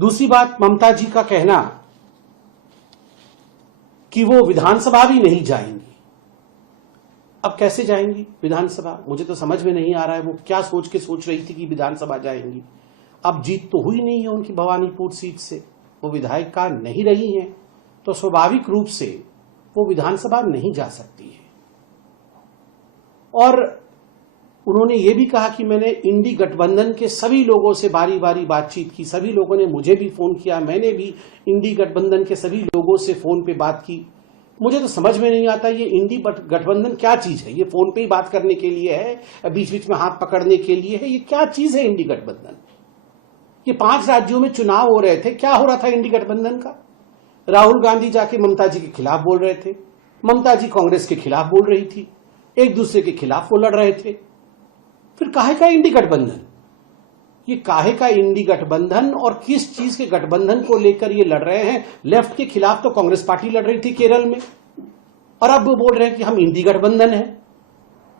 दूसरी बात, ममता जी का कहना कि वो विधानसभा भी नहीं जाएंगी। अब कैसे जाएंगी विधानसभा? मुझे तो समझ में नहीं आ रहा है वो क्या सोच के सोच रही थी कि विधानसभा जाएंगी। अब जीत तो हुई नहीं है उनकी भवानीपुर सीट से, वो विधायिका नहीं रही हैं, तो स्वाभाविक रूप से वो विधानसभा नहीं जा सकती है। और उन्होंने ये भी कहा कि मैंने इंडी गठबंधन के सभी लोगों से बारी बारी बातचीत की, सभी लोगों ने मुझे भी फोन किया, मैंने भी इंडी गठबंधन के सभी लोगों से फोन पे बात की। मुझे तो समझ में नहीं आता ये इंडी गठबंधन क्या चीज है? ये फोन पे ही बात करने के लिए है, बीच बीच में हाथ पकड़ने के लिए है? ये क्या चीज है इंडी गठबंधन? ये 5 राज्यों में चुनाव हो रहे थे, क्या हो रहा था इंडी गठबंधन का? राहुल गांधी जाके ममता जी के खिलाफ बोल रहे थे, ममता जी कांग्रेस के खिलाफ बोल रही थी, एक दूसरे के खिलाफ वो लड़ रहे थे। फिर काहे का इंडी गठबंधन? ये काहे का इंडी गठबंधन और किस चीज के गठबंधन को लेकर ये लड़ रहे हैं? लेफ्ट के खिलाफ तो कांग्रेस पार्टी लड़ रही थी केरल में, और अब वो बोल रहे हैं कि हम इंडी गठबंधन है।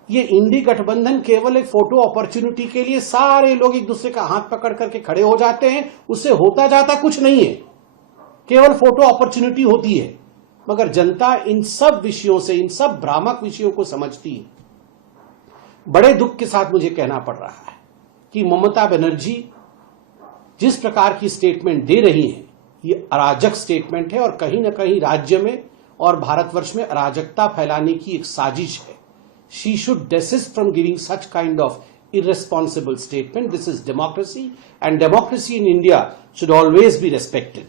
ये इंडी गठबंधन केवल एक फोटो अपॉर्चुनिटी के लिए सारे लोग एक दूसरे का हाथ पकड़ करके खड़े हो जाते हैं, उससे होता जाता कुछ नहीं है, केवल फोटो अपॉर्चुनिटी होती है। मगर जनता इन सब विषयों से, इन सब भ्रामक विषयों को समझती है। बड़े दुख के साथ मुझे कहना पड़ रहा है कि ममता बनर्जी जिस प्रकार की स्टेटमेंट दे रही हैं, ये अराजक स्टेटमेंट है और कहीं ना कहीं राज्य में और भारतवर्ष में अराजकता फैलाने की एक साजिश है। She should desist from giving such kind of irresponsible statement. This is democracy, and democracy in India should always be respected.